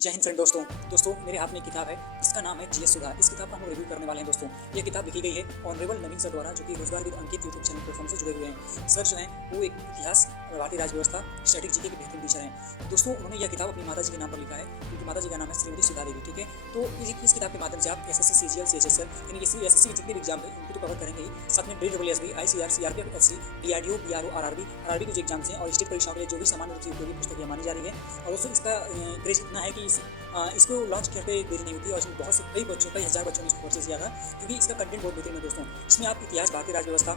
जय हिंद फ्रेंड दोस्तों मेरे हाथ में एक किताब है जिसका नाम है जीएस सुधा। इस किताब का हम रिव्यू करने वाले हैं दोस्तों। ये किताब लिखी गई है ऑनरेबल नवीन सर द्वारा, जो कि रोजगार with Ankit YouTube channel platform से जुड़े हुए हैं। सर जो हैं वो एक इतिहास, भारतीय राजव्यवस्था, स्टैटिक जीके के बेहतरीन टीचर हैं दोस्तों। उन्होंने यह किताब अपनी माता जी के नाम पर लिखा है, क्योंकि माता जी का नाम है श्रीमती सुधा देवी। ठीक है, तो इस किताब के माध्यम से आप एसएससी, सीजीएल, सीएचएसएल यानी एसएससी के जितने भी एग्जाम है उनको तो कवर करेंगे ही, साथ में DSSB, ICR, CRPF, FC, DRDO, BRO, RRB के जो एग्जाम्स हैं और स्टेट परीक्षाओं के लिए जो भी सामान्य रूप से उपयोगी पुस्तकें मानी जा रही है। और दोस्तों इसका क्रेज इतना है कि इसको लॉन्च करके देरी नहीं होती और इसमें बहुत से कई हज़ार बच्चों ने इसको परचेज किया था, क्योंकि इसका कंटेंट बहुत बेहतरीन है दोस्तों। इसमें आप इतिहास, भारतीय राजव्यवस्था,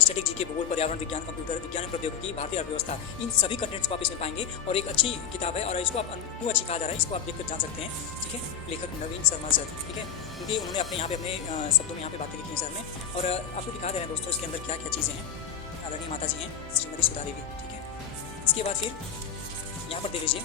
स्टैटिक जीके, भूगोल, पर्यावरण विज्ञान, कंप्यूटर विज्ञान, प्रौद्योगिकी, भारतीय अर्थव्यवस्था, इन सभी कंटेंट्स को आप इसमें पाएंगे। और एक अच्छी किताब है और इसको आप क्यों अच्छी कहा जा रहा है, इसको आप देखकर जान सकते हैं। ठीक है, लेखक नवीन शर्मा सर। ठीक है, क्योंकि उन्होंने अपने यहाँ पे अपने शब्दों में यहाँ पे बातें लिखी हैं सर ने। और आपको दिखा दे रहे हैं दोस्तों इसके अंदर क्या क्या चीज़ें हैं। आदरणीय माता जी हैं श्रीमती सुधा देवी। ठीक है, इसके बाद फिर यहाँ पर देख लीजिए,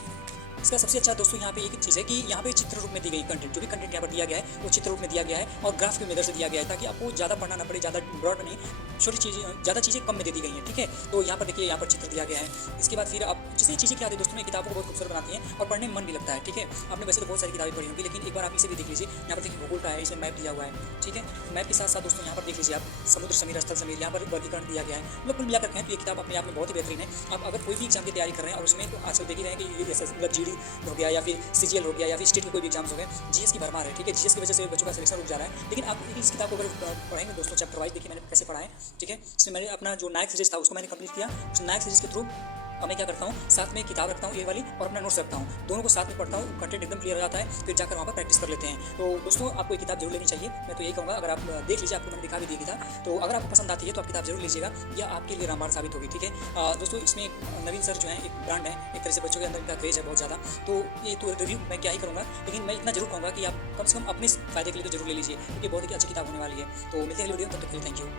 इसका सबसे अच्छा दोस्तों यहाँ पे एक चीज़ है कि यहाँ पे चित्र रूप में दी गई कंटेंट, जो भी कंटेंट यहाँ पर दिया गया है वो चित्र रूप में दिया गया है और ग्राफ की मेथड से दिया गया है, ताकि आपको ज़्यादा पढ़ना ना पड़े, ज़्यादा ब्रॉड नहीं, छोटी चीज़ें, ज़्यादा चीज़ें कम में दे दी गई हैं। ठीक है, तो यहाँ पर देखिए, यहाँ पर चित्र दिया गया है। इसके बाद फिर आप जितनी चीज़ें क्या आती है दोस्तों, किताबों को बहुत खूबसूरत बनाती हैं और पढ़ने में मन भी लगता है। ठीक है, आपने वैसे तो बहुत सारी किताबें पढ़ी होंगी, लेकिन एक बार आप इसे भी देख लीजिए। यहाँ पर देखिए भूगोल का है, इसमें मैप दिया हुआ है। ठीक है, मैप के साथ साथ दोस्तों यहाँ पर देख लीजिए आप समुद्र समीर, स्थल समीर, यहाँ पर वर्गीकरण दिया गया है। मतलब कुल मिलाकर कहें तो ये किताब अपने आप में बहुत ही बेहतरीन है। आप अगर कोई भी एग्जाम की तैयारी कर रहे हैं और उसमें तो आजकल देख ही रहे हैं कि ये मतलब GD हो गया या फिर CGL हो गया या फिर स्टेट के कोई भी एग्जाम्स हो गए, GS की भरमार है। ठीक है, GS की वजह से बच्चों का सिलेक्शन रुक जा रहा है। लेकिन आप इस किताब को अगर पढ़ेंगे दोस्तों चैप्टर वाइज, देखिए मैंने कैसे पढ़ा है। ठीक है, इसमें मैंने अपना जो नायक सीरीज था उसको मैंने कंप्लीट किया। उस नायक सीरीज के थ्रू अब मैं क्या करता हूँ, साथ में किताब रखता हूँ ये वाली और अपना नोट्स रखता हूँ, दोनों को साथ में पढ़ता हूँ, कंटेंट एकदम क्लियर हो जाता है। फिर जाकर वहाँ पर प्रैक्टिस कर लेते हैं। तो दोस्तों आपको ये किताब जरूर लेनी चाहिए। मैं तो यही कहूँगा, अगर आप देख लीजिए, आपको मैंने दिखा भी दी था, तो अगर आपको पसंद आती है तो आप किताब जरूर लीजिएगा, यह आपके लिए रामबाण साबित होगी। ठीक है दोस्तों, इसमें नवीन सर जो है एक ब्रांड है, एक तरह से बच्चों के अंदर इनका क्रेज है बहुत ज़्यादा। तो ये तो रिव्यू मैं क्या ही करूँगा, लेकिन मैं इतना जरूर कहूँगा कि आप कम से कम अपने फायदे के लिए तो जरूर ले लीजिए, क्योंकि बहुत ही अच्छी किताब होने वाली है। तो मिलते हैं वीडियो, तब तक के लिए थैंक यू।